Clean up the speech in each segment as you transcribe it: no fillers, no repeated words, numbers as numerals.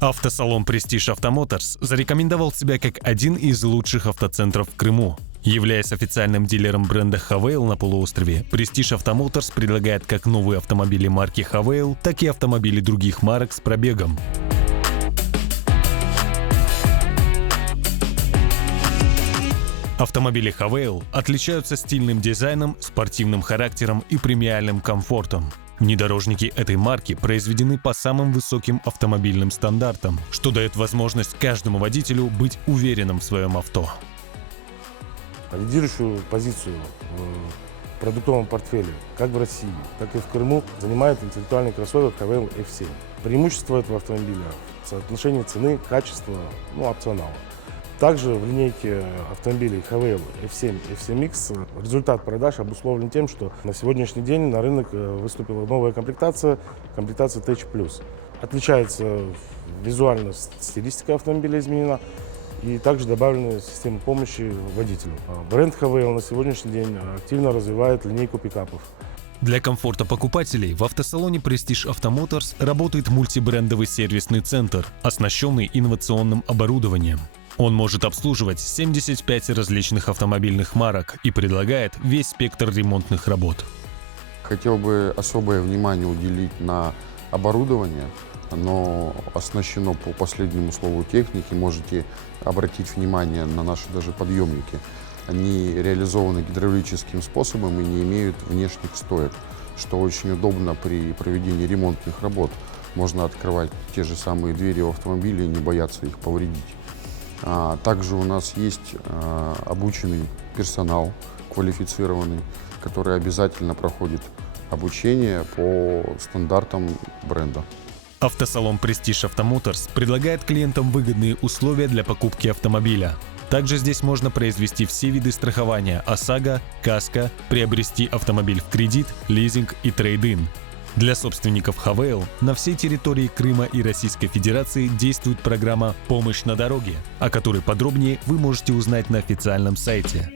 Автосалон «Престиж Автомоторс» зарекомендовал себя как один из лучших автоцентров в Крыму. Являясь официальным дилером бренда Хавейл на полуострове, «Престиж Автомоторс» предлагает как новые автомобили марки Хавейл, так и автомобили других марок с пробегом. Автомобили Хавейл отличаются стильным дизайном, спортивным характером и премиальным комфортом. Внедорожники этой марки произведены по самым высоким автомобильным стандартам, что дает возможность каждому водителю быть уверенным в своем авто. Лидирующую позицию в продуктовом портфеле как в России, так и в Крыму занимает интеллектуальный кроссовер Хавейл F7. Преимущество этого автомобиля в соотношении цены, качества, опционала. Также в линейке автомобилей Хавейл F7 и F7X результат продаж обусловлен тем, что на сегодняшний день на рынок выступила новая комплектация Tech Plus. Отличается визуально стилистика автомобиля изменена и также добавлены системы помощи водителю. Бренд Хавейл на сегодняшний день активно развивает линейку пикапов. Для комфорта покупателей в автосалоне «Престиж Автомоторс» работает мультибрендовый сервисный центр, оснащенный инновационным оборудованием. Он может обслуживать 75 различных автомобильных марок и предлагает весь спектр ремонтных работ. Хотел бы особое внимание уделить на оборудование. Оно оснащено по последнему слову техники. Можете обратить внимание на наши даже подъемники. Они реализованы гидравлическим способом и не имеют внешних стоек, что очень удобно при проведении ремонтных работ. Можно открывать те же самые двери в автомобиле и не бояться их повредить. Также у нас есть обученный персонал, квалифицированный, который обязательно проходит обучение по стандартам бренда. Автосалон «Престиж Автомоторс» предлагает клиентам выгодные условия для покупки автомобиля. Также здесь можно произвести все виды страхования ОСАГО, КАСКО, приобрести автомобиль в кредит, лизинг и трейд-ин. Для собственников Хавейл на всей территории Крыма и Российской Федерации действует программа «Помощь на дороге», о которой подробнее вы можете узнать на официальном сайте.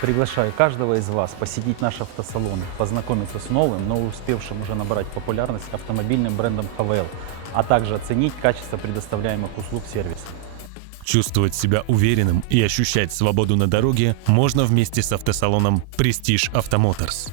Приглашаю каждого из вас посетить наш автосалон, познакомиться с новым, но успевшим уже набрать популярность автомобильным брендом Хавейл, а также оценить качество предоставляемых услуг сервиса. Чувствовать себя уверенным и ощущать свободу на дороге можно вместе с автосалоном «Престиж Автомоторс».